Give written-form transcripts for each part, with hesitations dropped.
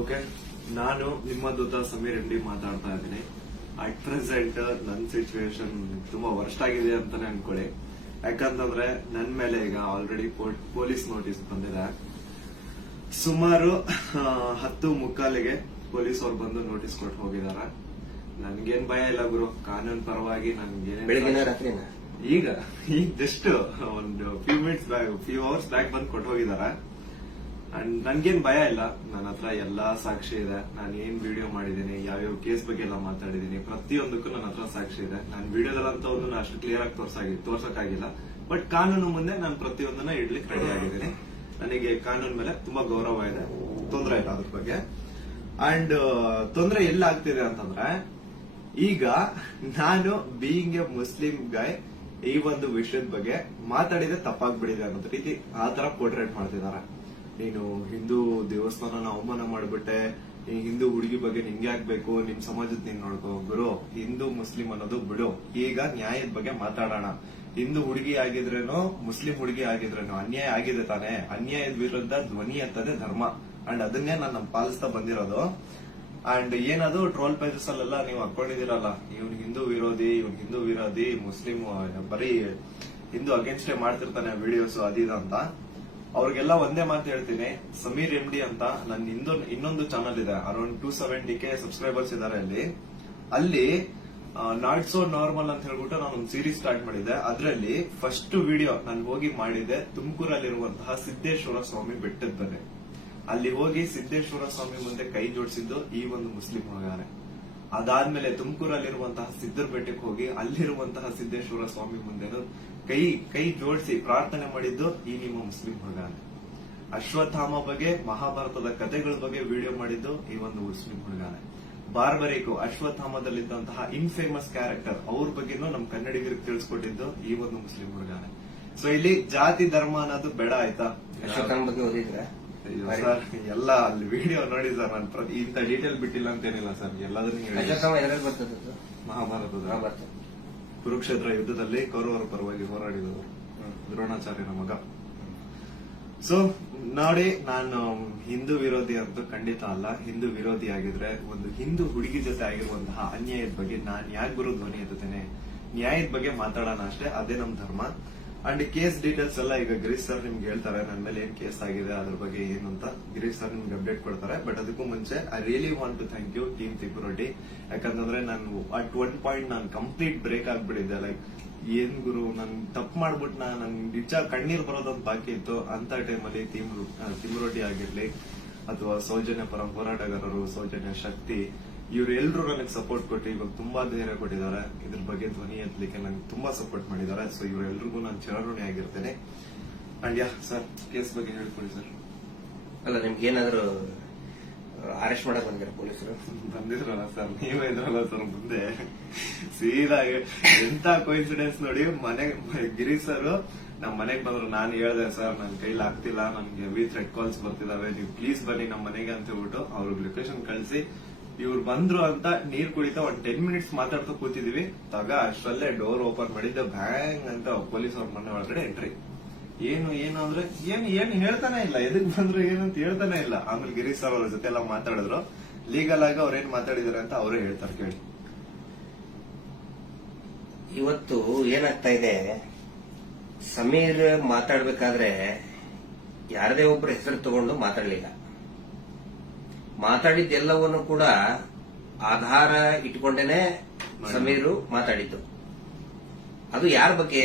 Okay, ನಾನು ನಿಮ್ಮ ದೂತ Sameer M D ಮಾತಾಡ್ತಾ ಇದ್ದೀನಿ. ಅಟ್ ಪ್ರೆಸೆಂಟ್ ನನ್ನ ಸಿಚುವೇಶನ್ ತುಂಬಾ ವರ್ಸ್ಟ್ ಆಗಿದೆ ಅಂತಾನೆ ಅನ್ಕೊಳ್ಳಿ. ಯಾಕಂತಂದ್ರೆ ನನ್ ಮೇಲೆ ಈಗ ಆಲ್ರೆಡಿ ಪೊಲೀಸ್ ನೋಟಿಸ್ ಬಂದಿದೆ. ಸುಮಾರು 10:45ಗೆ ಪೊಲೀಸ್ ಅವ್ರು ಬಂದು ನೋಟಿಸ್ ಕೊಟ್ಟು ಹೋಗಿದಾರೆ. ನನ್ಗೇನ್ ಭಯ ಇಲ್ಲ ಗುರು, ಕಾನೂನು ಪರವಾಗಿ ನನ್ಗೇನು ಈಗ ಜಸ್ಟ್ ಒಂದು ಫ್ಯೂ ಅವರ್ಸ್ ಬ್ಯಾಕ್ ಬಂದು ಕೊಟ್ಟು ಹೋಗಿದಾರೆ. ಅಂಡ್ ನನ್ಗೇನ್ ಭಯ ಇಲ್ಲ. ನನ್ನ ಹತ್ರ ಎಲ್ಲಾ ಸಾಕ್ಷಿ ಇದೆ. ನಾನು ಏನ್ ವಿಡಿಯೋ ಮಾಡಿದೀನಿ, ಯಾವ್ಯಾವ ಕೇಸ್ ಬಗ್ಗೆ ಎಲ್ಲ ಮಾತಾಡಿದೀನಿ, ಪ್ರತಿಯೊಂದಕ್ಕೂ ನನ್ನ ಹತ್ರ ಸಾಕ್ಷಿ ಇದೆ. ನಾನು ವಿಡಿಯೋದಲ್ಲಂತ ಒಂದು ಅಷ್ಟು ಕ್ಲಿಯರ್ ಆಗಿ ತೋರ್ಸಕ್ಕಾಗಿಲ್ಲ. ಬಟ್ ಕಾನೂನು ಮುಂದೆ ನಾನು ಪ್ರತಿಯೊಂದನ್ನ ಇಡ್ಲಿಕ್ಕೆ ರೆಡಿ ಆಗಿದ್ದೀನಿ. ನನಗೆ ಕಾನೂನು ಮೇಲೆ ತುಂಬಾ ಗೌರವ ಇದೆ, ತೊಂದರೆ ಇಲ್ಲ ಅದ್ರ ಬಗ್ಗೆ. ಅಂಡ್ ತೊಂದರೆ ಎಲ್ಲ ಆಗ್ತಿದೆ ಅಂತಂದ್ರೆ, ಈಗ ನಾನು ಬೀಯಿಂಗ್ ಎ ಮುಸ್ಲಿಂ ಗಾಯ್ ಈ ಒಂದು ವಿಷಯದ ಬಗ್ಗೆ ಮಾತಾಡಿದ್ರೆ ತಪ್ಪಾಗ್ಬಿಡಿದೆ ಅನ್ನೋ ರೀತಿ ಆ ತರ ಪೋರ್ಟ್ರೇಟ್ ಮಾಡ್ತಿದ್ದಾರೆ. ನೀನು ಹಿಂದೂ ದೇವಸ್ಥಾನನ ಅವಮಾನ ಮಾಡ್ಬಿಟ್ಟೆ, ಈ ಹಿಂದೂ ಹುಡುಗಿ ಬಗ್ಗೆ ನಿಂಗೆ ಆಗ್ಬೇಕು, ನಿಮ್ ಸಮಾಜದ ನೀನ್ ನೋಡ್ಕೋ. ಗುರು, ಹಿಂದೂ ಮುಸ್ಲಿಂ ಅನ್ನೋದು ಬಿಡು. ಈಗ ನ್ಯಾಯದ ಬಗ್ಗೆ ಮಾತಾಡೋಣ. ಹಿಂದೂ ಹುಡುಗಿ ಆಗಿದ್ರೇನು, ಮುಸ್ಲಿಂ ಹುಡುಗಿ ಆಗಿದ್ರೇನು ಅನ್ಯಾಯ ಆಗಿದೆ ತಾನೆ. ಅನ್ಯಾಯದ ವಿರುದ್ಧ ಧ್ವನಿ ಎತ್ತದೆ ಧರ್ಮ. ಅಂಡ್ ಅದನ್ನೇ ನಾನು ಪಾಲಿಸ್ತಾ ಬಂದಿರೋದು. ಅಂಡ್ ಏನದು ಟ್ರೋಲ್ ಪೇಜಸ್ ಅಲ್ಲೆಲ್ಲ ನೀವು ಹಾಕೊಂಡಿದಿರಲ್ಲ, ಇವ್ನ್ ಹಿಂದೂ ವಿರೋಧಿ, ಮುಸ್ಲಿಂ ಬರೀ ಹಿಂದೂ ಅಗೇನ್ಸ್ಟ್ ಮಾಡ್ತಿರ್ತಾನೆ ವಿಡಿಯೋಸ್ ಅದಿದ ಅಂತ. ಅವ್ರಿಗೆಲ್ಲ ಒಂದೇ ಮಾತು ಹೇಳ್ತೀನಿ, ಸಮೀರ್ ಎಂ ಡಿ ಅಂತ ನನ್ನ ಇನ್ನೊಂದು ಚಾನಲ್ ಇದೆ. ಅರೌಂಡ್ 270K ಸಬ್ಸ್ಕ್ರೈಬರ್ಸ್ ಇದಾರೆ ಅಲ್ಲಿ ನಾಟ್ ಸೋ ನಾರ್ಮಲ್ ಅಂತ ಹೇಳ್ಬಿಟ್ಟು ನಾನು ಒಂದು ಸೀರೀಸ್ ಸ್ಟಾರ್ಟ್ ಮಾಡಿದ್ದೆ. ಅದರಲ್ಲಿ ಫಸ್ಟ್ ವಿಡಿಯೋ ನಾನು ಹೋಗಿ ಮಾಡಿದ್ದೆ ತುಮಕೂರಲ್ಲಿರುವಂತಹ ಸಿದ್ದೇಶ್ವರ ಸ್ವಾಮಿ ಬೆಟ್ಟದ ಬನ್ನಿ. ಅಲ್ಲಿ ಹೋಗಿ ಸಿದ್ದೇಶ್ವರ ಸ್ವಾಮಿ ಮುಂದೆ ಕೈ ಜೋಡಿಸಿದ್ದು ಈ ಒಂದು ಮುಸ್ಲಿಂ ಹುಡುಗಾನೆ. ಅದಾದ್ಮೇಲೆ ತುಮಕೂರಲ್ಲಿರುವಂತಹ ಸಿದ್ದರ ಬೆಟ್ಟಕ್ಕೆ ಹೋಗಿ ಅಲ್ಲಿರುವಂತಹ ಸಿದ್ದೇಶ್ವರ ಸ್ವಾಮಿ ಮುಂದೆ ಕೈ ಜೋಡಿಸಿ ಪ್ರಾರ್ಥನೆ ಮಾಡಿದ್ದು ಈ ನಿಮ್ಮ ಮುಸ್ಲಿಂ ಹುಡುಗಾನೆ. ಅಶ್ವತ್ಥಾಮ ಬಗ್ಗೆ, ಮಹಾಭಾರತದ ಕಥೆಗಳ ಬಗ್ಗೆ ವಿಡಿಯೋ ಮಾಡಿದ್ದು ಈ ಒಂದು ಮುಸ್ಲಿಂ ಹುಡುಗಾನೆ. ಬಾರ್ಬರಿಕು ಅಶ್ವತ್ಥಾಮದಲ್ಲಿದ್ದಂತಹ ಇನ್ಫೇಮಸ್ ಕ್ಯಾರೆಕ್ಟರ್ ಅವ್ರ ಬಗ್ಗೆನೂ ನಮ್ ಕನ್ನಡಿಗರಿಗೆ ತಿಳಿಸ್ಕೊಟ್ಟಿದ್ದು ಈ ಒಂದು ಮುಸ್ಲಿಂ ಹುಡುಗಾನೆ. ಸೊ ಇಲ್ಲಿ ಜಾತಿ ಧರ್ಮ ಅನ್ನೋದು ಬೇಡ, ಆಯ್ತಾ? ಸರ್ ಎಲ್ಲ ಅಲ್ಲಿ ವಿಡಿಯೋ ನೋಡಿ ಸರ್. ನಾನು ಇಂತ ಡೀಟೇಲ್ ಬಿಟ್ಟಿಲ್ಲ ಅಂತೇನಿಲ್ಲ ಸರ್, ಎಲ್ಲದನ್ನೂ ಮಹಾಭಾರತದ ಕುರುಕ್ಷೇತ್ರ ಯುದ್ಧದಲ್ಲಿ ಕೌರವರ ಪರವಾಗಿ ಹೋರಾಡಿದವರು ದ್ರೋಣಾಚಾರ್ಯನ ಮಗ. ಸೊ ನೋಡಿ, ನಾನು ಹಿಂದೂ ವಿರೋಧಿ ಅಂತೂ ಖಂಡಿತ ಅಲ್ಲ. ಹಿಂದೂ ವಿರೋಧಿ ಆಗಿದ್ರೆ ಒಂದು ಹಿಂದೂ ಹುಡುಗಿ ಜೊತೆ ಆಗಿರುವಂತಹ ಅನ್ಯಾಯದ ಬಗ್ಗೆ ನಾನ್ ಯಾಕೆ ಗುರು ಧ್ವನಿ ಎತ್ತುತ್ತೇನೆ? ನ್ಯಾಯದ ಬಗ್ಗೆ ಮಾತಾಡೋಣ ಅಷ್ಟೇ, ಅದೇ ನಮ್ ಧರ್ಮ. ಅಂಡ್ ಕೇಸ್ ಡೀಟೇಲ್ಸ್ ಎಲ್ಲ ಈಗ ಗಿರೀಶ್ ಸರ್ ನಿಮ್ಗೆ ಹೇಳ್ತಾರೆ, ನನ್ನ ಮೇಲೆ ಏನ್ ಕೇಸ್ ಆಗಿದೆ ಅದ್ರ ಬಗ್ಗೆ ಏನು ಅಂತ ಗಿರೀಶ್ ಸರ್ ನಿಮ್ಗೆ ಅಪ್ಡೇಟ್ ಕೊಡ್ತಾರೆ. ಬಟ್ ಅದಕ್ಕೂ ಮುಂಚೆ I really want to thank you team ತಿಪುರೊಡ್ಡಿ. ಯಾಕಂತಂದ್ರೆ ನಾನು ಅಟ್ ಒನ್ ಪಾಯಿಂಟ್ ನಾನು ಕಂಪ್ಲೀಟ್ ಬ್ರೇಕ್ ಆಗ್ಬಿಟ್ಟಿದ್ದೆ. ಲೈಕ್ ಏನ್ ಗುರು, ನನ್ ತಪ್ಪು ಮಾಡ್ಬಿಟ್ಟು ನನ್ ನಿಜ ಕಣ್ಣೀರ್ ಬರೋದೊಂದು ಬಾಕಿ ಇತ್ತು. ಅಂತ ಟೈಮಲ್ಲಿ ತಿಮುರೊಡ್ಡಿ ಆಗಿರ್ಲಿ ಅಥವಾ ಸೌಜನ್ಯ ಪರ ಹೋರಾಟಗಾರರು, ಸೌಜನ್ಯ ಶಕ್ತಿ, ಇವರೆಲ್ಲರೂ ನನಗೆ ಸಪೋರ್ಟ್ ಕೊಟ್ಟು ಇವಾಗ ತುಂಬಾ ಧೈರ್ಯ ಕೊಟ್ಟಿದ್ದಾರೆ. ಇದ್ರ ಬಗ್ಗೆ ಧ್ವನಿ ಎತ್ತಲಿಕ್ಕೆ ನಂಗೆ ತುಂಬಾ ಸಪೋರ್ಟ್ ಮಾಡಿದ್ದಾರೆ. ಸೊ ಇವರೆಲ್ಲರಿಗೂ ನಾನು ಚಿರಋಣಿ ಆಗಿರ್ತೇನೆ. ಅಂಡ್ ಯಾ ಸರ್, ಕೇಸ್ ಬಗ್ಗೆ ಹೇಳ್ಕೊಡಿ ಸರ್. ಅಲ್ಲ, ನಿಮ್ಗೆ ಏನಾದ್ರು ಅರೆಸ್ಟ್ ಮಾಡಕ್ ಬಂದಿರ ಪೊಲೀಸರು? ಬಂದಿದ್ರಲ್ಲ ಸರ್, ನೀವೇ ಇದ್ರಲ್ಲ ಸರ್ ಮುಂದೆ. ಸೀದಾ ಎಂತ ಕೋಇನ್ಸಿಡೆನ್ಸ್ ನೋಡಿ, ಗಿರೀಶ್ ಸರ್ ನಮ್ ಮನೆಗ್ ಬಂದ್ರು. ನಾನು ಹೇಳ್ದೆ, ಸರ್ ನನ್ ಕೈಲಿ ಆಗ್ತಿಲ್ಲ, ನನ್ಗೆ ವಿತ್ ರೆಡ್ ಕಾಲ್ಸ್ ಬರ್ತಿದಾವೆ, ನೀವು ಪ್ಲೀಸ್ ಬನ್ನಿ ನಮ್ ಮನೆಗೆ ಅಂತ ಹೇಳ್ಬಿಟ್ಟು ಅವ್ರಿಗೆ ಲೊಕೇಶನ್ ಕಳಿಸಿ ಇವ್ರು ಬಂದ್ರು ಅಂತ ನೀರ್ ಕುಡಿತಾ ಒಂದ್ 10 minutes ಮಾತಾಡ್ತಾ ಕೂತಿದೀವಿ. ಅಷ್ಟರಲ್ಲೇ ಡೋರ್ ಓಪನ್ ಮಾಡಿದ್ದೆ, ಬ್ಯಾಂಗ್ ಅಂತ ಪೊಲೀಸ್ ಅವ್ರ ಮನೆ ಒಳಗಡೆ ಎಂಟ್ರಿ. ಏನು ಅಂದ್ರೆ ಏನ್ ಹೇಳ್ತಾನೆ ಇಲ್ಲ, ಎದಕ್ ಬಂದ್ರು ಏನಂತ ಹೇಳ್ತಾನೆ ಇಲ್ಲ. ಆಮೇಲೆ ಗಿರೀಶ್ ಸರ್ ಅವ್ರ ಜೊತೆ ಎಲ್ಲ ಮಾತಾಡಿದ್ರು. ಲೀಗಲ್ ಆಗಿ ಅವ್ರೇನ್ ಮಾತಾಡಿದಾರೆ ಅಂತ ಅವರೇ ಹೇಳ್ತಾರೆ, ಕೇಳಿ. ಇವತ್ತು ಏನಾಗ್ತಾ ಇದೆ, ಸಮೀರ್ ಮಾತಾಡ್ಬೇಕಾದ್ರೆ ಯಾರದೇ ಒಬ್ಬರ ಹೆಸರು ತಗೊಂಡು ಮಾತಾಡ್ಲಿಲ್ಲ. ಮಾತಾಡಿದ್ದೆಲ್ಲವನ್ನು ಕೂಡ ಆಧಾರ ಇಟ್ಕೊಂಡೇನೆ ಸಮೀರು ಮಾತಾಡಿದ್ದು. ಅದು ಯಾರ ಬಗ್ಗೆ?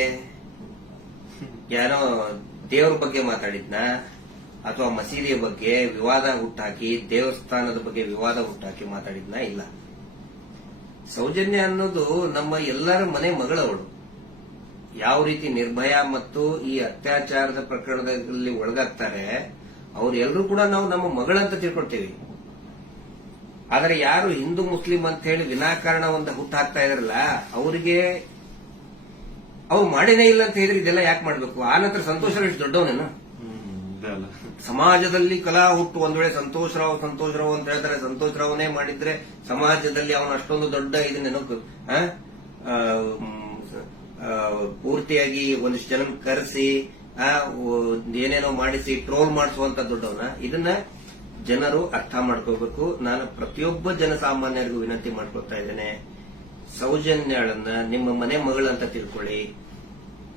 ಯಾರೋ ದೇವರ ಬಗ್ಗೆ ಮಾತಾಡಿದ್ನ, ಅಥವಾ ಮಸೀದಿಯ ಬಗ್ಗೆ ವಿವಾದ ಹುಟ್ಟಾಕಿ, ದೇವಸ್ಥಾನದ ಬಗ್ಗೆ ವಿವಾದ ಹುಟ್ಟಾಕಿ ಮಾತಾಡಿದ್ನ? ಇಲ್ಲ. ಸೌಜನ್ಯ ಅನ್ನೋದು ನಮ್ಮ ಎಲ್ಲರ ಮನೆ ಮಗಳವಳು. ಯಾವ ರೀತಿ ನಿರ್ಭಯ ಮತ್ತು ಈ ಅತ್ಯಾಚಾರದ ಪ್ರಕರಣದಲ್ಲಿ ಒಳಗಾಗ್ತಾರೆ, ಅವ್ರೆಲ್ಲರೂ ಕೂಡ ನಾವು ನಮ್ಮ ಮಗಳಂತ ತಿಳ್ಕೊಳ್ತೇವೆ. ಆದರೆ ಯಾರು ಹಿಂದೂ ಮುಸ್ಲಿಂ ಅಂತ ಹೇಳಿ ವಿನಾಕಾರಣ ಒಂದು ಹುಟ್ಟು ಹಾಕ್ತಾ ಇದಾರಲ್ಲ, ಅವರಿಗೆ ಅವ್ರು ಮಾಡೇನೇ ಇಲ್ಲ ಅಂತ ಹೇಳಿದ್ರೆ ಇದೆಲ್ಲ ಯಾಕೆ ಮಾಡ್ಬೇಕು? ಆ ನಂತರ ಸಂತೋಷ್ ರಾವ್ ಎಷ್ಟು ದೊಡ್ಡವನೇನು? ಸಮಾಜದಲ್ಲಿ ಕಲಾ ಹುಟ್ಟು ಒಂದ್ ವೇಳೆ ಸಂತೋಷ್ ರಾವ್ ಅಂತ ಹೇಳ್ತಾರೆ, ಸಂತೋಷ್ ರಾವ್ನೇ ಮಾಡಿದ್ರೆ ಸಮಾಜದಲ್ಲಿ ಅವನು ಅಷ್ಟೊಂದು ದೊಡ್ಡ ಇದನ್ನೇನೋ ಪೂರ್ತಿಯಾಗಿ ಒಂದಿಷ್ಟು ಜನ ಕರೆಸಿ ಏನೇನೋ ಮಾಡಿಸಿ ಟ್ರೋಲ್ ಮಾಡಿಸುವಂತ ದೊಡ್ಡವನ. ಇದನ್ನ ಜನರು ಅರ್ಥ ಮಾಡ್ಕೋಬೇಕು. ನಾನು ಪ್ರತಿಯೊಬ್ಬ ಜನಸಾಮಾನ್ಯರಿಗೂ ವಿನಂತಿ ಮಾಡ್ಕೊಳ್ತಾ ಇದ್ದೇನೆ, ಸೌಜನ್ಯಳನ್ನ ನಿಮ್ಮ ಮನೆ ಮಗಳಂತ ತಿಳ್ಕೊಳ್ಳಿ.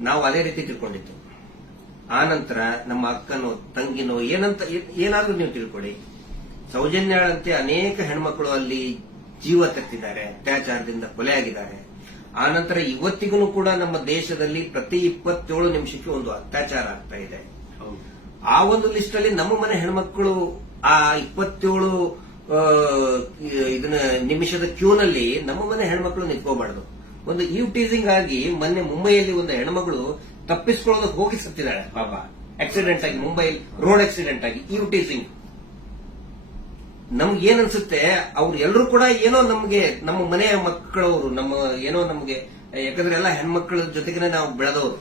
ನಾವು ಅದೇ ರೀತಿ ತಿಳ್ಕೊಂಡಿದ್ದು. ಆನಂತರ ನಮ್ಮ ಅಕ್ಕನೋ ತಂಗಿನೋ ಏನಾದ್ರೂ ನೀವು ತಿಳ್ಕೊಳ್ಳಿ. ಸೌಜನ್ಯಳಂತೆ ಅನೇಕ ಹೆಣ್ಮಕ್ಳು ಅಲ್ಲಿ ಜೀವ ತೆತ್ತಿದ್ದಾರೆ, ಅತ್ಯಾಚಾರದಿಂದ ಕೊಲೆಯಾಗಿದ್ದಾರೆ. ಆನಂತರ ಇವತ್ತಿಗೂ ಕೂಡ ನಮ್ಮ ದೇಶದಲ್ಲಿ ಪ್ರತಿ 27 ನಿಮಿಷಕ್ಕೆ ಒಂದು ಅತ್ಯಾಚಾರ ಆಗ್ತಾ ಇದೆ. ಆ ಒಂದು ಲಿಸ್ಟ್ ಅಲ್ಲಿ ನಮ್ಮ ಮನೆ ಹೆಣ್ಮಕ್ಳು ಆ 27 ಇದನ್ನ ನಿಮಿಷದ ಕ್ಯೂನಲ್ಲಿ ನಮ್ಮ ಮನೆ ಹೆಣ್ಮಕ್ಳು ನಿಂತ್ಕೋಬಾರ್ದು. ಒಂದು ಈವ್ ಟೀಸಿಂಗ್ ಆಗಿ ಮೊನ್ನೆ ಮುಂಬೈಯಲ್ಲಿ ಒಂದು ಹೆಣ್ಮಗಳು ತಪ್ಪಿಸ್ಕೊಳ್ಳೋದಕ್ಕೆ ಹೋಗಿ ಸತ್ತಿದ್ದಾಳೆ ಪಾಪ, ಆಕ್ಸಿಡೆಂಟ್ ಆಗಿ, ಮುಂಬೈ ರೋಡ್ ಆಕ್ಸಿಡೆಂಟ್ ಆಗಿ. ಈವ್ ಟೀಸಿಂಗ್ ನಮ್ಗೆ ಏನನ್ಸುತ್ತೆ, ಅವ್ರು ಎಲ್ಲರೂ ಕೂಡ ಏನೋ ನಮ್ಗೆ ನಮ್ಮ ಮನೆಯ ಮಕ್ಕಳವರು, ನಮ್ಮ ಏನೋ ನಮ್ಗೆ, ಯಾಕಂದ್ರೆ ಎಲ್ಲ ಹೆಣ್ಮಕ್ಳ ಜೊತೆಗೆ ನಾವು ಬೆಳೆದವರು.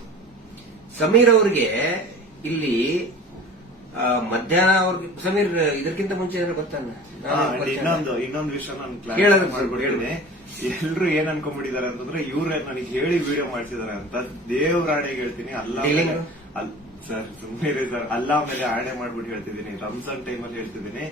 ಸಮೀರ್ ಅವ್ರಿಗೆ ಇಲ್ಲಿ ಮಧ್ಯಾಹ್ನ ಅವ್ರಿಗೆ, ಸಮೀರ್ ಇದಕ್ಕಿಂತ ಮುಂಚೆ ಏನಾದ್ರು ಗೊತ್ತಾನ? ಇನ್ನೊಂದು ವಿಷಯ ನಾನು ಕ್ಲಾರಿಫೈ ಮಾಡ್ಬಿಡ್ತೀನಿ. ಎಲ್ರು ಏನ್ ಅನ್ಕೊಂಡ್ಬಿಟ್ಟಿದ್ದಾರೆ ಅಂತಂದ್ರೆ ಇವ್ರೆ ನನಗೆ ಹೇಳಿ ವಿಡಿಯೋ ಮಾಡ್ತಿದಾರೆ ಅಂತ. ದೇವ್ರಾಣೆಗೆ ಹೇಳ್ತೀನಿ, ಸರ್ ಸುಮ್ಮನೆ ಸರ್, ಅಲ್ಲಾ ಮೇಲೆ ಆಣೆ ಮಾಡ್ಬಿಟ್ಟು ಹೇಳ್ತಿದ್ದೀನಿ, ರಂಜಾನ್ ಟೈಮಲ್ಲಿ ಹೇಳ್ತಿದ್ದೀನಿ.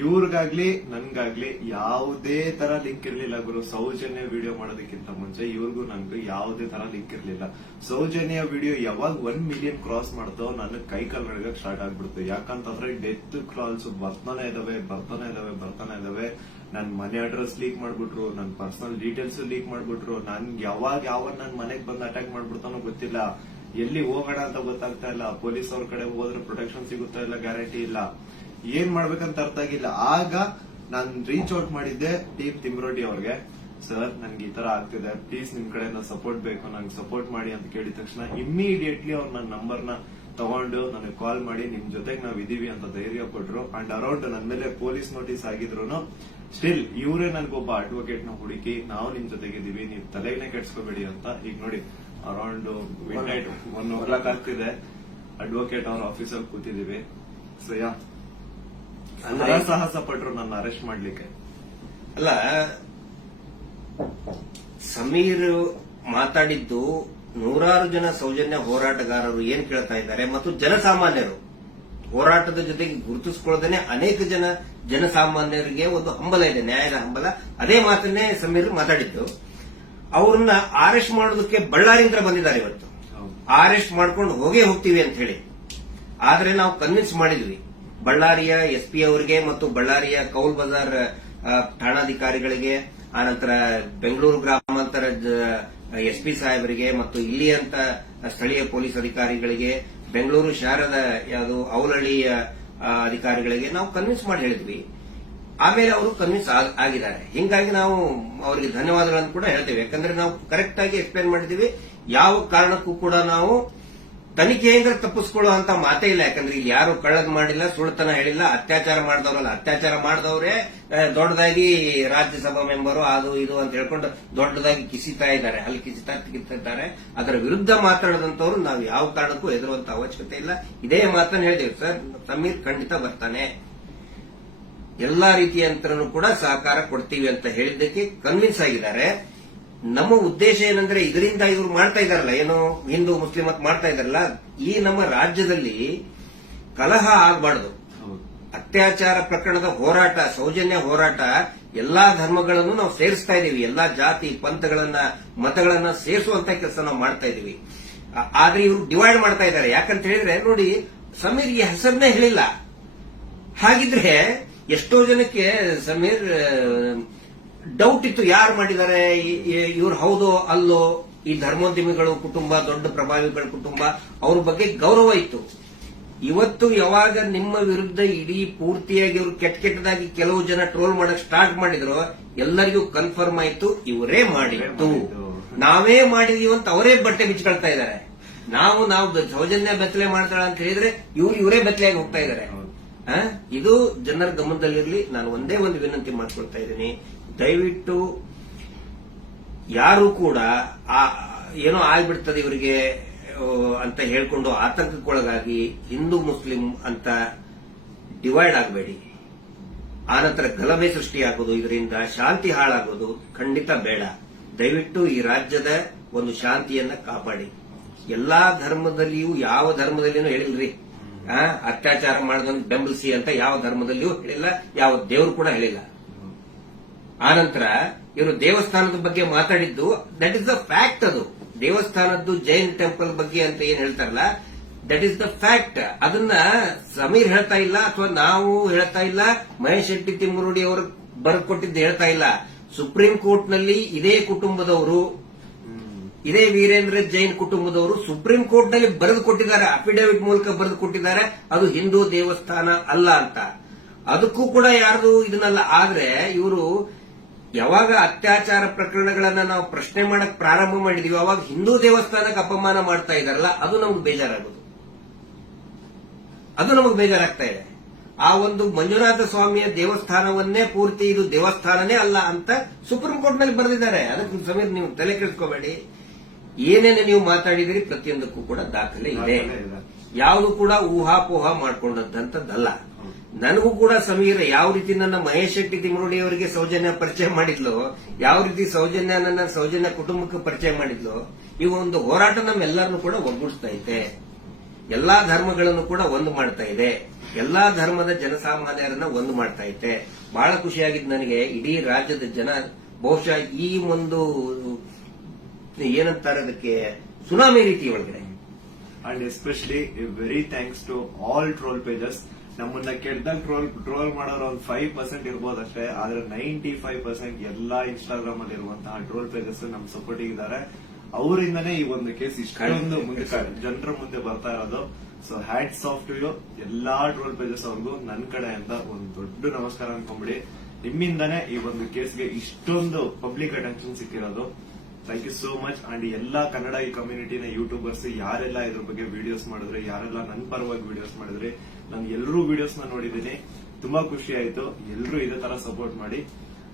ಇವ್ರಿಗಾಗ್ಲಿ ನನ್ಗಾಗ್ಲಿ ಯಾವುದೇ ತರ ಲಿಂಕ್ ಇರ್ಲಿಲ್ಲ ಗುರು. ಸೌಜನ್ಯ ವಿಡಿಯೋ ಮಾಡೋದಕ್ಕಿಂತ ಮುಂಚೆ ಇವ್ರಿಗೂ ನನ್ಗೂ ಯಾವುದೇ ತರ ಲಿಂಕ್ ಇರ್ಲಿಲ್ಲ. ಸೌಜನ್ಯ ವಿಡಿಯೋ ಯಾವಾಗ 1 ಮಿಲಿಯನ್ ಕ್ರಾಸ್ ಮಾಡ್ತೋ ನನ್ನ ಕೈ ಕಾಲ್ ನಡಗಕ್ ಸ್ಟಾರ್ಟ್ ಆಗ್ಬಿಡ್ತು. ಯಾಕಂತಂದ್ರೆ ಡೆತ್ ಕಾಲ್ಸ್ ಬರ್ತಾನೆ ಇದಾವೆ. ನನ್ ಮನೆ ಅಡ್ರೆಸ್ ಲೀಕ್ ಮಾಡ್ಬಿಟ್ರು, ನನ್ ಪರ್ಸನಲ್ ಡೀಟೇಲ್ಸ್ ಲೀಕ್ ಮಾಡ್ಬಿಟ್ರು. ನನ್ಗೆ ಯಾವ ನನ್ ಮನೆಗ್ ಬಂದು ಅಟ್ಯಾಕ್ ಮಾಡ್ಬಿಡ್ತಾನೋ ಗೊತ್ತಿಲ್ಲ. ಎಲ್ಲಿ ಹೋಗೋಣ ಅಂತ ಗೊತ್ತಾಗ್ತಾ ಇಲ್ಲ. ಪೊಲೀಸ್ ಅವ್ರ ಕಡೆ ಹೋದ್ರೆ ಪ್ರೊಟೆಕ್ಷನ್ ಸಿಗುತ್ತಾ ಇಲ್ಲ, ಗ್ಯಾರಂಟಿ ಇಲ್ಲ. ಏನ್ ಮಾಡ್ಬೇಕಂತ ಅರ್ಥ ಆಗಿಲ್ಲ. ಆಗ ನಾನ್ ರೀಚ್ ಔಟ್ ಮಾಡಿದ್ದೆ ಟೀಮ್ ತಿಮ್ರೋಟಿ ಅವ್ರಿಗೆ. ಸರ್ ನನ್ಗೆ ಈ ತರ ಆಗ್ತಿದೆ, ಪ್ಲೀಸ್ ನಿಮ್ ಕಡೆ ಸಪೋರ್ಟ್ ಬೇಕು, ನಂಗೆ ಸಪೋರ್ಟ್ ಮಾಡಿ ಅಂತ ಕೇಳಿದ ತಕ್ಷಣ ಇಮಿಡಿಯೇಟ್ಲಿ ಅವ್ರು ನನ್ನ ನಂಬರ್ನ ತಗೊಂಡು ನನಗೆ ಕಾಲ್ ಮಾಡಿ ನಿಮ್ ಜೊತೆಗೆ ನಾವ್ ಇದೀವಿ ಅಂತ ಧೈರ್ಯ ಕೊಟ್ರು. ಅಂಡ್ ಅರೌಂಡ್ ನನ್ ಮೇಲೆ ಪೊಲೀಸ್ ನೋಟಿಸ್ ಆಗಿದ್ರು ಸ್ಟಿಲ್ ಇವರೇ ನನ್ಗೊಬ್ಬ ಅಡ್ವೊಕೇಟ್ ನ ಹುಡುಕಿ ನಾವು ನಿಮ್ ಜೊತೆಗಿದ್ದೀವಿ, ನೀವ್ ತಲೆಗೆ ಕೆಡ್ಸ್ಕೋಬೇಡಿ ಅಂತ. ಈಗ ನೋಡಿ ಅರೌಂಡ್ ಮಿಡ್ ನೈಟ್ 1:00 ಆಗ್ತಿದೆ, ಅಡ್ವೊಕೇಟ್ ಅವ್ರ ಆಫೀಸಲ್ಲಿ ಕೂತಿದೀವಿ. ಸೊ ಯಾ ಸಾಹಸ ಪಟ್ರು ನನ್ನ ಅರೆಸ್ಟ್ ಮಾಡ್ಲಿಕ್ಕೆ. ಅಲ್ಲ, ಸಮೀರ್ ಮಾತಾಡಿದ್ದು ನೂರಾರು ಜನ ಸೌಜನ್ಯ ಹೋರಾಟಗಾರರು ಏನ್ ಕೇಳ್ತಾ ಇದ್ದಾರೆ ಮತ್ತು ಜನಸಾಮಾನ್ಯರು ಹೋರಾಟದ ಜೊತೆಗೆ ಗುರುತಿಸಿಕೊಳ್ಳದೇನೆ ಅನೇಕ ಜನಸಾಮಾನ್ಯರಿಗೆ ಒಂದು ಹಂಬಲ ಇದೆ, ನ್ಯಾಯದ ಹಂಬಲ. ಅದೇ ಮಾತನ್ನೇ ಸಮೀರ್ ಮಾತಾಡಿದ್ದು. ಅವ್ರನ್ನ ಅರೆಸ್ಟ್ ಮಾಡೋದಕ್ಕೆ ಬಳ್ಳಾರಿಯಿಂದ ಬಂದಿದ್ದಾರೆ ಇವತ್ತು. ಅರೆಸ್ಟ್ ಮಾಡ್ಕೊಂಡು ಹೋಗ್ತೀವಿ ಅಂತ ಹೇಳಿ. ಆದ್ರೆ ನಾವು ಕನ್ವಿನ್ಸ್ ಮಾಡಿದ್ವಿ ಬಳ್ಳಾರಿಯ SP ಅವರಿಗೆ ಮತ್ತು ಬಳ್ಳಾರಿಯ ಕೌಲ್ ಬಜಾರ್ ಠಾಣಾಧಿಕಾರಿಗಳಿಗೆ, ಆನಂತರ ಬೆಂಗಳೂರು ಗ್ರಾಮಾಂತರ SP ಸಾಹೇಬರಿಗೆ ಮತ್ತು ಇಲ್ಲಿಯಂತ ಸ್ಥಳೀಯ ಪೊಲೀಸ್ ಅಧಿಕಾರಿಗಳಿಗೆ, ಬೆಂಗಳೂರು ಶಾರದ ಯಾವುದು ಅವಲಹಳ್ಳಿಯ ಅಧಿಕಾರಿಗಳಿಗೆ ನಾವು ಕನ್ವಿನ್ಸ್ ಮಾಡಿ ಹೇಳಿದ್ವಿ. ಆಮೇಲೆ ಅವರು ಕನ್ವಿನ್ಸ್ ಆಗಿದ್ದಾರೆ. ಹಿಂಗಾಗಿ ನಾವು ಅವರಿಗೆ ಧನ್ಯವಾದಗಳನ್ನು ಕೂಡ ಹೇಳ್ತೇವೆ. ಯಾಕಂದ್ರೆ ನಾವು ಕರೆಕ್ಟ್ ಆಗಿ ಎಕ್ಸ್ಪ್ಲೇನ್ ಮಾಡಿದೀವಿ. ಯಾವ ಕಾರಣಕ್ಕೂ ಕೂಡ ನಾವು ತನಿಖೆಯಿಂದ ತಪ್ಪಿಸ್ಕೊಳ್ಳುವಂತ ಮಾತೇ ಇಲ್ಲ. ಯಾಕಂದ್ರೆ ಇಲ್ಲಿ ಯಾರು ಕಳ್ಳದ್ ಮಾಡಿಲ್ಲ, ಸುಳ್ತನ ಹೇಳಿಲ್ಲ, ಅತ್ಯಾಚಾರ ಮಾಡಿದವರಲ್ಲ. ಅತ್ಯಾಚಾರ ಮಾಡಿದವರೇ ದೊಡ್ಡದಾಗಿ ರಾಜ್ಯಸಭಾ ಮೆಂಬರು ಅದು ಇದು ಅಂತ ಹೇಳ್ಕೊಂಡು ದೊಡ್ಡದಾಗಿ ಕಿಸಿತಾ ಇದ್ದಾರೆ, ಅಲ್ಲಿ ಕಿಸಿತಾರೆ. ಅದರ ವಿರುದ್ಧ ಮಾತಾಡದಂತವ್ರು ನಾವು ಯಾವ ಕಾರಣಕ್ಕೂ ಹೆದರುವಂತ ಅವಶ್ಯಕತೆ ಇಲ್ಲ. ಇದೇ ಮಾತನ್ನು ಹೇಳಿದೇವೆ ಸರ್, ಸಮೀರ್ ಖಂಡಿತ ಬರ್ತಾನೆ, ಎಲ್ಲಾ ರೀತಿಯಂತರೂ ಕೂಡ ಸಹಕಾರ ಕೊಡ್ತೀವಿ ಅಂತ ಹೇಳಿದ್ದಕ್ಕೆ ಕನ್ವಿನ್ಸ್ ಆಗಿದ್ದಾರೆ. ನಮ್ಮ ಉದ್ದೇಶ ಏನಂದ್ರೆ ಇದರಿಂದ ಇವರು ಮಾಡ್ತಾ ಇದಾರಲ್ಲ, ಏನು ಹಿಂದೂ ಮುಸ್ಲಿಂ ಅಂತ ಮಾಡ್ತಾ ಇದಾರಲ್ಲ, ಈ ನಮ್ಮ ರಾಜ್ಯದಲ್ಲಿ ಕಲಹ ಆಗಬಾರ್ದು. ಅತ್ಯಾಚಾರ ಪ್ರಕರಣದ ಹೋರಾಟ, ಸೌಜನ್ಯ ಹೋರಾಟ, ಎಲ್ಲಾ ಧರ್ಮಗಳನ್ನು ನಾವು ಸೇರಿಸ್ತಾ ಇದೀವಿ. ಎಲ್ಲಾ ಜಾತಿ ಪಂಥಗಳನ್ನ ಮತಗಳನ್ನ ಸೇರಿಸುವಂತ ಕೆಲಸ ನಾವು ಮಾಡ್ತಾ ಇದೀವಿ. ಆದ್ರೆ ಇವರು ಡಿವೈಡ್ ಮಾಡ್ತಾ ಇದ್ದಾರೆ. ಯಾಕಂತ ಹೇಳಿದ್ರೆ ನೋಡಿ, ಸಮೀರ್ ಈ ಹೆಸರನ್ನೇ ಹೇಳಿಲ್ಲ. ಹಾಗಿದ್ರೆ ಎಷ್ಟೋ ಜನಕ್ಕೆ ಸಮೀರ್ ಡೌಟ್ ಇತ್ತು, ಯಾರು ಮಾಡಿದ್ದಾರೆ, ಇವ್ರು ಹೌದೋ ಅಲ್ಲೋ. ಈ ಧರ್ಮೋದ್ಯಮಿಗಳು ಕುಟುಂಬ, ದೊಡ್ಡ ಪ್ರಭಾವಿಗಳ ಕುಟುಂಬ, ಅವ್ರ ಬಗ್ಗೆ ಗೌರವ ಇತ್ತು. ಇವತ್ತು ಯಾವಾಗ ನಿಮ್ಮ ವಿರುದ್ಧ ಇಡೀ ಪೂರ್ತಿಯಾಗಿ ಇವರು ಕೆಟ್ಟದಾಗಿ ಕೆಲವು ಜನ ಟ್ರೋಲ್ ಮಾಡಕ್ ಸ್ಟಾರ್ಟ್ ಮಾಡಿದ್ರು, ಎಲ್ಲರಿಗೂ ಕನ್ಫರ್ಮ್ ಆಯ್ತು ಇವರೇ ಮಾಡಿದ್ದು, ನಾವೇ ಮಾಡಿದೀವಿ ಅಂತ ಅವರೇ ಬಟ್ಟೆ ಬಿಚ್ಕೊಳ್ತಾ ಇದ್ದಾರೆ. ನಾವು ಸೌಜನ್ಯ ಬೆತ್ತಲೆ ಮಾಡ್ತಾಳ ಅಂತ ಹೇಳಿದ್ರೆ ಇವರೇ ಬೆತ್ತಲೆಯಾಗಿ ಹೋಗ್ತಾ ಇದ್ದಾರೆ. ಇದು ಜನರ ಗಮನದಲ್ಲಿರಲಿ. ನಾನು ಒಂದೇ ಒಂದು ವಿನಂತಿ ಮಾಡ್ಕೊಳ್ತಾ ಇದ್ದೀನಿ, ದಯವಿಟ್ಟು ಯಾರು ಕೂಡ ಏನೋ ಆಗ್ಬಿಡ್ತದೆ ಇವರಿಗೆ ಅಂತ ಹೇಳ್ಕೊಂಡು ಆತಂಕಕ್ಕೊಳಗಾಗಿ ಹಿಂದೂ ಮುಸ್ಲಿಂ ಅಂತ ಡಿವೈಡ್ ಆಗಬೇಡಿ. ಆನಂತರ ಗಲಭೆ ಸೃಷ್ಟಿಯಾಗೋದು, ಇದರಿಂದ ಶಾಂತಿ ಹಾಳಾಗೋದು ಖಂಡಿತ ಬೇಡ. ದಯವಿಟ್ಟು ಈ ರಾಜ್ಯದ ಒಂದು ಶಾಂತಿಯನ್ನ ಕಾಪಾಡಿ. ಎಲ್ಲಾ ಧರ್ಮದಲ್ಲಿಯೂ ಯಾವ ಧರ್ಮದಲ್ಲಿಯೂ ಹೇಳಿಲ್ರಿ ಅತ್ಯಾಚಾರ ಮಾಡೋದನ್ನು ಬೆಂಬಲಿಸಿ ಅಂತ ಯಾವ ಧರ್ಮದಲ್ಲಿಯೂ ಹೇಳಿಲ್ಲ, ಯಾವ ದೇವರು ಕೂಡ ಹೇಳಿಲ್ಲ. ಆನಂತರ ಇವರು ದೇವಸ್ಥಾನದ ಬಗ್ಗೆ ಮಾತಾಡಿದ್ದು ದಟ್ ಇಸ್ ದ ಫ್ಯಾಕ್ಟ್. ಅದು ದೇವಸ್ಥಾನದ್ದು ಜೈನ್ ಟೆಂಪಲ್ ಬಗ್ಗೆ ಅಂತ ಏನ್ ಹೇಳ್ತಾರಲ್ಲ, ದಟ್ ಇಸ್ ದ ಫ್ಯಾಕ್ಟ್. ಅದನ್ನ ಸಮೀರ್ ಹೇಳ್ತಾ ಇಲ್ಲ, ಅಥವಾ ನಾವು ಹೇಳ್ತಾ ಇಲ್ಲ, ಮಹೇಶ್ ಶೆಟ್ಟಿ ತಿಮ್ಮರುಡಿ ಅವರು ಬರ್ಕೊಟ್ಟಿದ್ದು ಹೇಳ್ತಾ ಇಲ್ಲ. ಸುಪ್ರೀಂ ಕೋರ್ಟ್ ನಲ್ಲಿ ಇದೇ ಕುಟುಂಬದವರು, ಇದೇ ವೀರೇಂದ್ರ ಜೈನ್ ಕುಟುಂಬದವರು ಸುಪ್ರೀಂ ಕೋರ್ಟ್ ನಲ್ಲಿ ಬರೆದು ಕೊಟ್ಟಿದ್ದಾರೆ, ಅಫಿಡವಿಟ್ ಮೂಲಕ ಬರೆದು ಕೊಟ್ಟಿದ್ದಾರೆ, ಅದು ಹಿಂದೂ ದೇವಸ್ಥಾನ ಅಲ್ಲ ಅಂತ. ಅದಕ್ಕೂ ಕೂಡ ಯಾರ್ದು ಇದನ್ನಲ್ಲ. ಆದ್ರೆ ಇವರು ಯಾವಾಗ ಅತ್ಯಾಚಾರ ಪ್ರಕರಣಗಳನ್ನ ನಾವು ಪ್ರಶ್ನೆ ಮಾಡಕ್ ಪ್ರಾರಂಭ ಮಾಡಿದೀವಿ, ಅವಾಗ ಹಿಂದೂ ದೇವಸ್ಥಾನಕ್ಕೆ ಅಪಮಾನ ಮಾಡ್ತಾ ಇದಾರಲ್ಲ, ಅದು ನಮ್ಗೆ ಬೇಜಾರಾಗೋದು, ಅದು ನಮಗೆ ಬೇಜಾರಾಗ್ತಾ ಇದೆ. ಆ ಒಂದು ಮಂಜುನಾಥ ಸ್ವಾಮಿಯ ದೇವಸ್ಥಾನವನ್ನೇ ಪೂರ್ತಿ ಇದು ದೇವಸ್ಥಾನನೇ ಅಲ್ಲ ಅಂತ ಸುಪ್ರೀಂ ಕೋರ್ಟ್ ನಲ್ಲಿ ಬರೆದಿದ್ದಾರೆ. ಅದಕ್ಕೆ ಸಮೀರ್ ನೀವು ತಲೆ ಕೆಡಿಸ್ಕೋಬೇಡಿ. ಏನೇನು ನೀವು ಮಾತಾಡಿದಿರಿ ಪ್ರತಿಯೊಂದಕ್ಕೂ ಕೂಡ ದಾಖಲೆ ಇದೆ. ಯಾವುದು ಕೂಡ ಊಹಾಪೋಹ ಮಾಡ್ಕೊಂಡಂತದ್ದಲ್ಲ. ನನಗೂ ಕೂಡ ಸಮೀರ್ ಯಾವ ರೀತಿ ನನ್ನ ಮಹೇಶ್ ಶೆಟ್ಟಿ ತಿಮ್ಮರುಡಿ ಅವರಿಗೆ ಸೌಜನ್ಯ ಪರಿಚಯ ಮಾಡಿದ್ಲು, ಯಾವ ರೀತಿ ಸೌಜನ್ಯ ಕುಟುಂಬಕ್ಕೆ ಪರಿಚಯ ಮಾಡಿದ್ಲು, ಈ ಒಂದು ಹೋರಾಟ ನಮ್ಮೆಲ್ಲರನ್ನು ಕೂಡ ಒಗ್ಗೂಡಿಸ್ತಾ ಇದೆ. ಎಲ್ಲಾ ಧರ್ಮಗಳನ್ನು ಕೂಡ ಒಂದು ಮಾಡ್ತಾ ಇದೆ, ಎಲ್ಲಾ ಧರ್ಮದ ಜನಸಾಮಾನ್ಯರನ್ನ ಒಂದು ಮಾಡ್ತಾ ಇದೆ. ಬಹಳ ಖುಷಿಯಾಗಿದ್ದು ನನಗೆ. ಇಡೀ ರಾಜ್ಯದ ಜನ ಬಹುಶಃ ಈ ಒಂದು ಏನಂತಾರೆ ಅದಕ್ಕೆ ಸುನಾಮಿ ರೀತಿ ಒಳಗಡೆ. And especially very thanks to all troll pages. ನಮ್ಮನ್ನ ಕೆಟ್ಟದಾಗ ಟ್ರೋಲ್ ಮಾಡೋರು ಒಂದು 5% ಇರ್ಬೋದಷ್ಟೇ, ಆದ್ರೆ 95% ಎಲ್ಲಾ ಇನ್ಸ್ಟಾಗ್ರಾಮ್ ಅಲ್ಲಿ ಇರುವಂತಹ ಟ್ರೋಲ್ ಪೇಜಸ್ ನಮ್ ಸಪೋರ್ಟ್ ಇದ್ದಾರೆ. ಅವರಿಂದನೇ ಈ ಒಂದು ಕೇಸ್ ಇಷ್ಟೊಂದು ಮುಂದೆ ಜನರ ಮುಂದೆ ಬರ್ತಾ ಇರೋದು. So hats off to you ಎಲ್ಲಾ ಟ್ರೋಲ್ ಪೇಜಸ್ ಅವ್ರಿಗೂ ನನ್ನ ಕಡೆಯಿಂದ ಒಂದು ದೊಡ್ಡ ನಮಸ್ಕಾರ ಅನ್ಕೊಂಬಿಡಿ. ನಿಮ್ಮಿಂದಾನೇ ಈ ಒಂದು ಕೇಸ್ಗೆ ಇಷ್ಟೊಂದು ಪಬ್ಲಿಕ್ ಅಟೆನ್ಷನ್ ಸಿಕ್ಕಿರೋದು. Thank you so much. And ಎಲ್ಲಾ ಕನ್ನಡ ಈ ಕಮ್ಯುನಿಟಿನ ಯೂಟ್ಯೂಬರ್ಸ್ ಯಾರೆಲ್ಲ ಇದ್ರ ಬಗ್ಗೆ ವಿಡಿಯೋಸ್ ಮಾಡಿದ್ರೆ, ಯಾರೆಲ್ಲ ನನ್ನ ಪರವಾಗಿ ವಿಡಿಯೋಸ್ ಮಾಡಿದ್ರೆ, ನಾನು ಎಲ್ಲರೂ ವಿಡಿಯೋಸ್ ನ ನೋಡಿದ್ದೀನಿ. ತುಂಬಾ ಖುಷಿ ಆಯ್ತು. ಎಲ್ಲರೂ ಇದೇ ತರ ಸಪೋರ್ಟ್ ಮಾಡಿ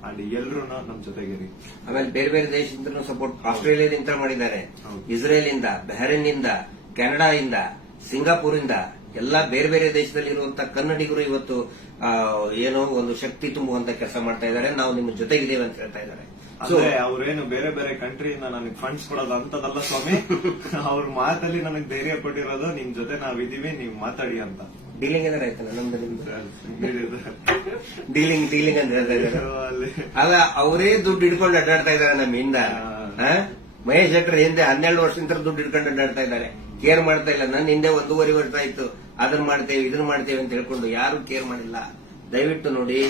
ಅಂಡ್ ಎಲ್ಲರೂ ನಮ್ ಜೊತೆಗಿರಿ. ಆಮೇಲೆ ಬೇರೆ ಬೇರೆ ದೇಶದಿಂದ ಸಪೋರ್ಟ್ ಆಸ್ಟ್ರೇಲಿಯಾದಿಂದ ಮಾಡಿದ್ದಾರೆ, ಇಸ್ರೇಲ್ ಇಂದ, ಬಹರೇನ್ ಇಂದ, ಕೆನಡಾ ಇಂದ, ಸಿಂಗಾಪುರ್ ಇಂದ, ಎಲ್ಲಾ ಬೇರೆ ಬೇರೆ ದೇಶದಲ್ಲಿ ಇರುವಂತಹ ಕನ್ನಡಿಗರು ಇವತ್ತು ಏನೋ ಒಂದು ಶಕ್ತಿ ತುಂಬುವಂತ ಕೆಲಸ ಮಾಡ್ತಾ ಇದ್ದಾರೆ. ನಾವು ನಿಮ್ಮ ಜೊತೆಗಿದ್ದೇವೆ ಅಂತ ಹೇಳ್ತಾ ಇದ್ದಾರೆ. ಅಂದ್ರೆ ಅವ್ರೇನು ಬೇರೆ ಬೇರೆ ಕಂಟ್ರಿಯಿಂದ ನನಗೆ ಫಂಡ್ಸ್ ಕೊಡೋದು ಅಂತದಲ್ಲ ಸ್ವಾಮಿ. ಅವ್ರ ಮಾತಲ್ಲಿ ನನಗೆ ಧೈರ್ಯ ಕೊಟ್ಟಿರೋದು ನಿಮ್ ಜೊತೆ ನಾವಿದೀವಿ, ನೀವ್ ಮಾತಾಡಿ ಅಂತ. ಡೀಲಿಂಗ್ ಏನಾರ ಆಯ್ತಲ್ಲ ನಮ್ದು ಡೀಲಿಂಗ್ ಅಂತ ಹೇಳ್ತಾ ಇದ್ದಾರೆ. ಅಲ್ಲ, ಅವರೇ ದುಡ್ಡು ಹಿಡ್ಕೊಂಡು ಅಡ್ಡಾಡ್ತಾ ಇದ್ದಾರೆ ನಮ್ಮಿಂದ. ಮಹೇಶ್ ಶೆಟ್ಟರ್ ಹಿಂದೆ 12 ವರ್ಷದಿಂದ ದುಡ್ಡು ಹಿಡ್ಕೊಂಡು ಅಡ್ಡಾಡ್ತಾ ಇದ್ದಾರೆ. ಕೇರ್ ಮಾಡ್ತಾ ಇಲ್ಲ. ನನ್ನ ಹಿಂದೆ 1.5 ವರ್ಷ ಆಯ್ತು ಅದನ್ನ ಮಾಡ್ತೇವೆ ಇದನ್ನ ಮಾಡ್ತೇವೆ ಅಂತ ಹೇಳ್ಕೊಂಡು ಯಾರು ಕೇರ್ ಮಾಡಿಲ್ಲ. ದಯವಿಟ್ಟು ನೋಡಿ,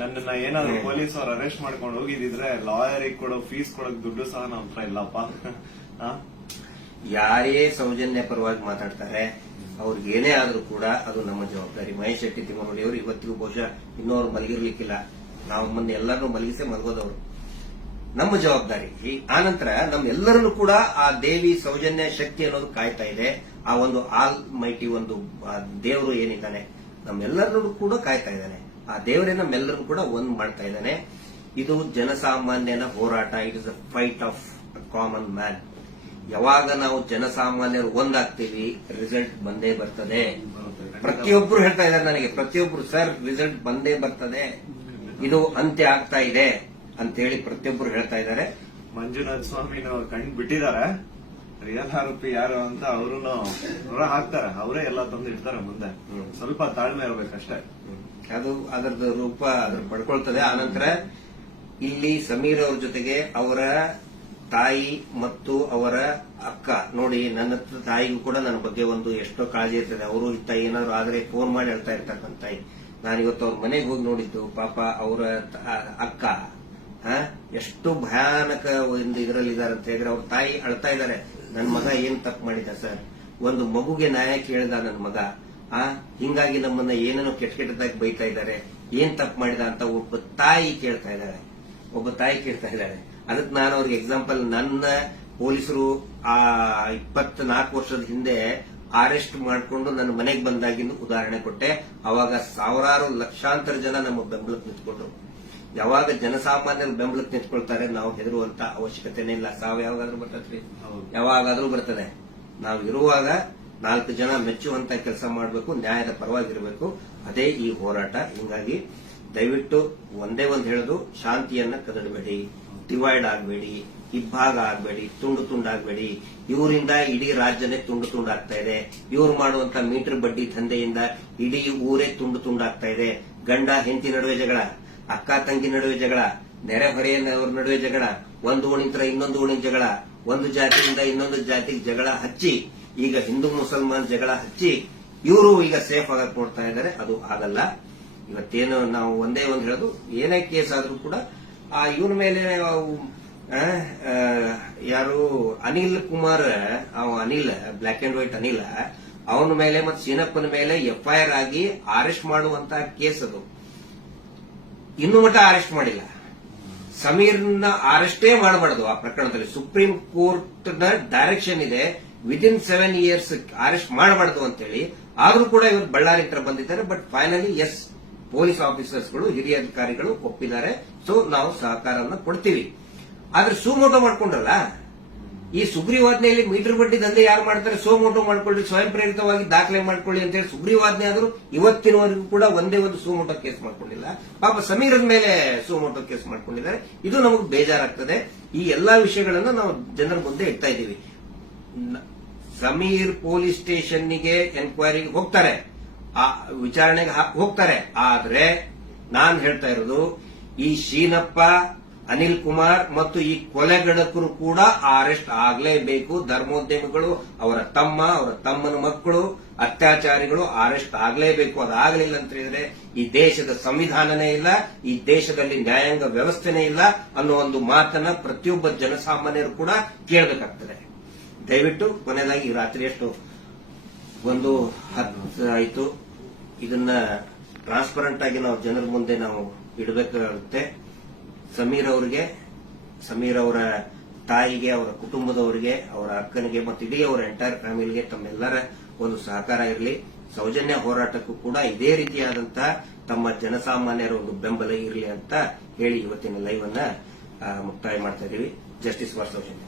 ನನ್ನನ್ನ ಏನಾದ್ರು ಪೊಲೀಸ್ ಅವ್ರು ಅರೆಸ್ಟ್ ಮಾಡ್ಕೊಂಡು ಹೋಗಿದ್ರೆ ಲಾಯರಿಗೆ ಕೊಡೋ ಫೀಸ್ ಕೊಡೋಕ್ ದುಡ್ಡು ಸಹ ನಮ್ಮ ಹತ್ರ ಇಲ್ಲಪ್ಪ. ಯಾರೇ ಸೌಜನ್ಯ ಪರವಾಗಿ ಮಾತಾಡ್ತಾರೆ ಅವ್ರಿಗೇನೇ ಆದ್ರೂ ಕೂಡ ಅದು ನಮ್ಮ ಜವಾಬ್ದಾರಿ. ಮಹೇಶ್ ಶೆಟ್ಟಿ ತಿಮ್ಮರುಡಿ ಅವರು ಇವತ್ತಿಗೂ ಬಹುಶಃ ಇನ್ನೂ ಅವ್ರು ಮಲಗಿರ್ಲಿಕ್ಕಿಲ್ಲ. ನಾವು ಮೊನ್ನೆ ಎಲ್ಲರನ್ನೂ ಮಲಗಿಸೇ ಮಲಗೋದವರು. ನಮ್ಮ ಜವಾಬ್ದಾರಿ. ಆನಂತರ ನಮ್ಮೆಲ್ಲರನ್ನು ಕೂಡ ಆ ದೇವಿ ಸೌಜನ್ಯ ಶಕ್ತಿ ಅನ್ನೋದು ಕಾಯ್ತಾ ಇದೆ. ಆ ಒಂದು ಆಲ್ ಮೈಟಿ ಒಂದು ದೇವರು ಏನಿದ್ದಾನೆ ನಮ್ಮೆಲ್ಲರನ್ನು ಕೂಡ ಕಾಯ್ತಾ ಇದ್ದಾನೆ. ಆ ದೇವರೇ ನಮ್ಮೆಲ್ಲರನ್ನು ಕೂಡ ಒಂದ್ ಮಾಡ್ತಾ ಇದ್ದಾನೆ. ಇದು ಜನಸಾಮಾನ್ಯನ ಹೋರಾಟ. It is a fight of common man. ಯಾವಾಗ ನಾವು ಜನಸಾಮಾನ್ಯರು ಒಂದಾಗ್ತೀವಿ ರಿಸಲ್ಟ್ ಬಂದೇ ಬರ್ತದೆ. ಪ್ರತಿಯೊಬ್ಬರು ಹೇಳ್ತಾ ಇದ್ದಾರೆ ನನಗೆ, ಪ್ರತಿಯೊಬ್ಬರು ಸರ್ ರಿಸಲ್ಟ್ ಬಂದೇ ಬರ್ತದೆ, ಇದು ಅಂತ್ಯ ಆಗ್ತಾ ಇದೆ ಅಂತೇಳಿ ಪ್ರತಿಯೊಬ್ಬರು ಹೇಳ್ತಾ ಇದ್ದಾರೆ. ಮಂಜುನಾಥ ಸ್ವಾಮಿನ ಕಣ್ ಬಿಟ್ಟಿದ್ದಾರೆ. ರಿಯಲ್ ಆರೋಪಿ ಯಾರು ಅಂತ ಅವರು ಹಾಕ್ತಾರೆ. ಅವರೇ ಎಲ್ಲ ತಂದು ಇಡ್ತಾರೆ ಮುಂದೆ. ಸ್ವಲ್ಪ ತಾಳ್ಮೆ ಇರ್ಬೇಕಷ್ಟೇ. ಅದು ಅದರದ ರೂಪ ಅದ್ರ ಪಡ್ಕೊಳ್ತದೆ. ಆನಂತರ ಇಲ್ಲಿ ಸಮೀರ್ ಅವ್ರ ಜೊತೆಗೆ ಅವರ ತಾಯಿ ಮತ್ತು ಅವರ ಅಕ್ಕ ನೋಡಿ, ನನ್ನ ತಾಯಿಗೂ ಕೂಡ ನನ್ನ ಬಗ್ಗೆ ಒಂದು ಎಷ್ಟೋ ಕಾಳಜಿ ಇರ್ತದೆ. ಅವರು ಇತ್ತ ಏನಾದ್ರು ಆದ್ರೆ ಫೋನ್ ಮಾಡಿ ಹೇಳ್ತಾ ಇರ್ತಾರೆ ನನ್ನ ತಾಯಿ. ನಾನಿವತ್ತು ಅವ್ರ ಮನೆಗೆ ಹೋಗಿ ನೋಡಿದ್ದು, ಪಾಪ ಅವರ ಅಕ್ಕ ಎಷ್ಟು ಭಯಾನಕ ಒಂದು ಇದರಲ್ಲಿ ಇದಾರೆ ಅಂತ ಹೇಳಿದ್ರೆ ಅವ್ರ ತಾಯಿ ಅಳ್ತಾ ಇದ್ದಾರೆ. ನನ್ನ ಮಗ ಏನ್ ತಪ್ಪು ಮಾಡಿದ ಸರ್? ಒಂದು ಮಗುಗೆ ನ್ಯಾಯ ಕೇಳಿದ ನನ್ನ ಮಗ, ಹಿಂಗಾಗಿ ನಮ್ಮನ್ನ ಏನೇನೋ ಕೆಟ್ಟದಾಗಿ ಬೈತಾ ಇದ್ದಾರೆ, ಏನ್ ತಪ್ಪು ಮಾಡಿದ ಅಂತ ಒಬ್ಬ ತಾಯಿ ಕೇಳ್ತಾ ಇದ್ದಾರೆ. ಅದಕ್ಕೆ ನಾನು ಅವ್ರಿಗೆ ಎಕ್ಸಾಂಪಲ್, ನನ್ನ ಪೊಲೀಸರು ಆ 24 ವರ್ಷದ ಹಿಂದೆ ಅರೆಸ್ಟ್ ಮಾಡಿಕೊಂಡು ನನ್ನ ಮನೆಗೆ ಬಂದಾಗಿಂದು ಉದಾಹರಣೆ ಕೊಟ್ಟೆ. ಅವಾಗ ಸಾವಿರಾರು ಲಕ್ಷಾಂತರ ಜನ ನಮ್ಮ ಬೆಂಬಲಕ್ಕೆ ನಿಂತ್ಕೊಂಡ್ರು. ಯಾವಾಗ ಜನಸಾಮಾನ್ಯರು ಬೆಂಬಲಕ್ಕೆ ನಿಂತ್ಕೊಳ್ತಾರೆ ನಾವು ಹೆದರುವಂತ ಅವಶ್ಯಕತೆನೇ ಇಲ್ಲ. ಸಾವು ಯಾವಾಗಾದ್ರೂ ಬರ್ತದ್ರಿ, ಯಾವಾಗಾದ್ರೂ ಬರ್ತದೆ. ನಾವು ಇರುವಾಗ 4 ಜನ ಮೆಚ್ಚುವಂತ ಕೆಲಸ ಮಾಡಬೇಕು, ನ್ಯಾಯದ ಪರವಾಗಿರಬೇಕು. ಅದೇ ಈ ಹೋರಾಟ. ಹಿಂಗಾಗಿ ದಯವಿಟ್ಟು ಒಂದೇ ಒಂದು ಹೇಳೋದು, ಶಾಂತಿಯನ್ನ ಕದಡಬೇಡಿ, ಡಿವೈಡ್ ಆಗಬೇಡಿ, ಇಬ್ಬಾಗ ಆಗಬೇಡಿ, ತುಂಡು ತುಂಡಾಗಬೇಡಿ. ಇವರಿಂದ ಇಡೀ ರಾಜ್ಯನೇ ತುಂಡು ತುಂಡಾಗ್ತಾ ಇದೆ. ಇವ್ರು ಮಾಡುವಂತ ಮೀಟರ್ ಬಡ್ಡಿ ದಂಧೆಯಿಂದ ಇಡೀ ಊರೇ ತುಂಡು ತುಂಡಾಗ್ತಾ ಇದೆ. ಗಂಡ ಹೆಂಡತಿ ನಡುವೆ ಜಗಳ, ಅಕ್ಕ ತಂಗಿ ನಡುವೆ ಜಗಳ, ನೆರೆಹೊರೆಯವರ ನಡುವೆ ಜಗಳ, ಒಂದು ಓಣಿಂತರ ಇನ್ನೊಂದು ಓಣಿನ ಜಗಳ, ಒಂದು ಜಾತಿಯಿಂದ ಇನ್ನೊಂದು ಜಾತಿಗೆ ಜಗಳ ಹಚ್ಚಿ, ಈಗ ಹಿಂದೂ ಮುಸಲ್ಮಾನ್ ಜಗಳ ಹಚ್ಚಿ ಇವರು ಈಗ ಸೇಫ್ ಆಗಕ್ ನೋಡ್ತಾ ಇದ್ದಾರೆ. ಅದು ಆಗಲ್ಲ. ಇವತ್ತೇನು ನಾವು ಒಂದೇ ಒಂದು ಹೇಳೋದು, ಏನೇ ಕೇಸ್ ಆದ್ರೂ ಕೂಡ ಆ ಇವನ ಮೇಲೆ ಯಾರು Anil Kumar, Anil black and white Anil, ಅವನ ಮೇಲೆ ಮತ್ತು ಸೀನಪ್ಪನ ಮೇಲೆ ಎಫ್ಐಆರ್ ಆಗಿ ಅರೆಸ್ಟ್ ಮಾಡುವಂತ ಕೇಸ್ ಅದು. ಇನ್ನೂ ಮಟ್ಟ ಅರೆಸ್ಟ್ ಮಾಡಿಲ್ಲ. ಸಮೀರ್ನ ಅರೆಸ್ಟೇ ಮಾಡಬಾರದು ಆ ಪ್ರಕರಣದಲ್ಲಿ. ಸುಪ್ರೀಂ ಕೋರ್ಟ್ ನ ಡೈರೆಕ್ಷನ್ ಇದೆ, ವಿದಿನ್ 7 years ಅರೆಸ್ಟ್ ಮಾಡಬಾರದು ಅಂತೇಳಿ. ಆದ್ರೂ ಕೂಡ ಇವರು ಬಳ್ಳಾರಿ ಹತ್ರ ಬಂದಿದ್ದಾರೆ. ಬಟ್ ಫೈನಲಿ ಎಸ್, ಪೊಲೀಸ್ ಆಫೀಸರ್ಸ್ಗಳು, ಹಿರಿಯ ಅಧಿಕಾರಿಗಳು ಒಪ್ಪಿದ್ದಾರೆ. ಸೊ ನಾವು ಸಹಕಾರವನ್ನು ಕೊಡ್ತೀವಿ. ಆದ್ರೆ ಸುಮೋಟೋ ಮಾಡ್ಕೊಂಡ್ರಲ್ಲ, ಈ ಸುಗ್ರೀವಾಜ್ಞೆಯಲ್ಲಿ ಮೀಟರ್ ಬಡ್ಡಿ ದಂಧೆ ಯಾರು ಮಾಡ್ತಾರೆ, ಸುಮೋಟೋ ಮಾಡ್ಕೊಳ್ಳಿ, ಸ್ವಯಂ ಪ್ರೇರಿತವಾಗಿ ದಾಖಲೆ ಮಾಡ್ಕೊಳ್ಳಿ ಅಂತ ಹೇಳಿ ಸುಗ್ರೀವಾಜ್ಞೆ ಆದ್ರೂ ಇವತ್ತಿನವರೆಗೂ ಕೂಡ ಒಂದೇ ಒಂದು ಸುಮೋಟೋ ಕೇಸ್ ಮಾಡ್ಕೊಂಡಿಲ್ಲ. ಪಾಪ ಸಮೀರನ ಮೇಲೆ ಸುಮೋಟೋ ಕೇಸ್ ಮಾಡ್ಕೊಂಡಿದ್ದಾರೆ. ಇದು ನಮಗೆ ಬೇಜಾರಾಗ್ತದೆ. ಈ ಎಲ್ಲಾ ವಿಷಯಗಳನ್ನು ನಾವು ಜನರ ಮುಂದೆ ಇಡ್ತಾ ಇದ್ದೀವಿ. ಸಮೀರ್ ಪೊಲೀಸ್ ಸ್ಟೇಷನ್ಗೆ ಎನ್ಕ್ವೈರಿಗೆ ಹೋಗ್ತಾರೆ, ಆ ವಿಚಾರಣೆಗೆ ಹೋಗ್ತಾರೆ. ಆದ್ರೆ ನಾನ್ ಹೇಳ್ತಾ ಇರೋದು, ಈ ಶೀನಪ್ಪ, ಅನಿಲ್ ಕುಮಾರ್ ಮತ್ತು ಈ ಕೊಲೆಗಡಕರು ಕೂಡ ಅರೆಸ್ಟ್ ಆಗಲೇಬೇಕು. ಧರ್ಮೋದ್ಯಮಿಗಳು, ಅವರ ತಮ್ಮ, ಅವರ ತಮ್ಮನ ಮಕ್ಕಳು, ಅತ್ಯಾಚಾರಿಗಳು ಅರೆಸ್ಟ್ ಆಗಲೇಬೇಕು. ಅದಾಗಲಿಲ್ಲ ಅಂತ ಹೇಳಿದ್ರೆ ಈ ದೇಶದ ಸಂವಿಧಾನನೇ ಇಲ್ಲ, ಈ ದೇಶದಲ್ಲಿ ನ್ಯಾಯಾಂಗ ವ್ಯವಸ್ಥೆನೇ ಇಲ್ಲ ಅನ್ನೋ ಒಂದು ಮಾತನ್ನ ಪ್ರತಿಯೊಬ್ಬ ಜನಸಾಮಾನ್ಯರು ಕೂಡ ಕೇಳಬೇಕಾಗ್ತದೆ. ದಯವಿಟ್ಟು ಕೊನೆಯದಾಗಿ ರಾತ್ರಿ ಎಷ್ಟು 1:10 ಆಯಿತು. ಇದನ್ನ ಟ್ರಾನ್ಸ್ಪರೆಂಟ್ ಆಗಿ ನಾವು ಜನರ ಮುಂದೆ ನಾವು ಇಡಬೇಕಾಗುತ್ತೆ. ಸಮೀರ್ ಅವರ ತಾಯಿಗೆ, ಅವರ ಕುಟುಂಬದವರಿಗೆ, ಅವರ ಅಕ್ಕನಿಗೆ ಮತ್ತು ಇಡೀ ಅವರ ಎಂಟೈರ್ ಫ್ಯಾಮಿಲಿಗೆ ತಮ್ಮೆಲ್ಲರ ಒಂದು ಸಹಕಾರ ಇರಲಿ. ಸೌಜನ್ಯ ಹೋರಾಟಕ್ಕೂ ಕೂಡ ಇದೇ ರೀತಿಯಾದಂತಹ ತಮ್ಮ ಜನಸಾಮಾನ್ಯರ ಒಂದು ಬೆಂಬಲ ಇರಲಿ ಅಂತ ಹೇಳಿ ಇವತ್ತಿನ ಲೈವ್ ಅನ್ನ ಮುಕ್ತಾಯ ಮಾಡ್ತಾ ಇದ್ದೀವಿ. Justice for Soujanya.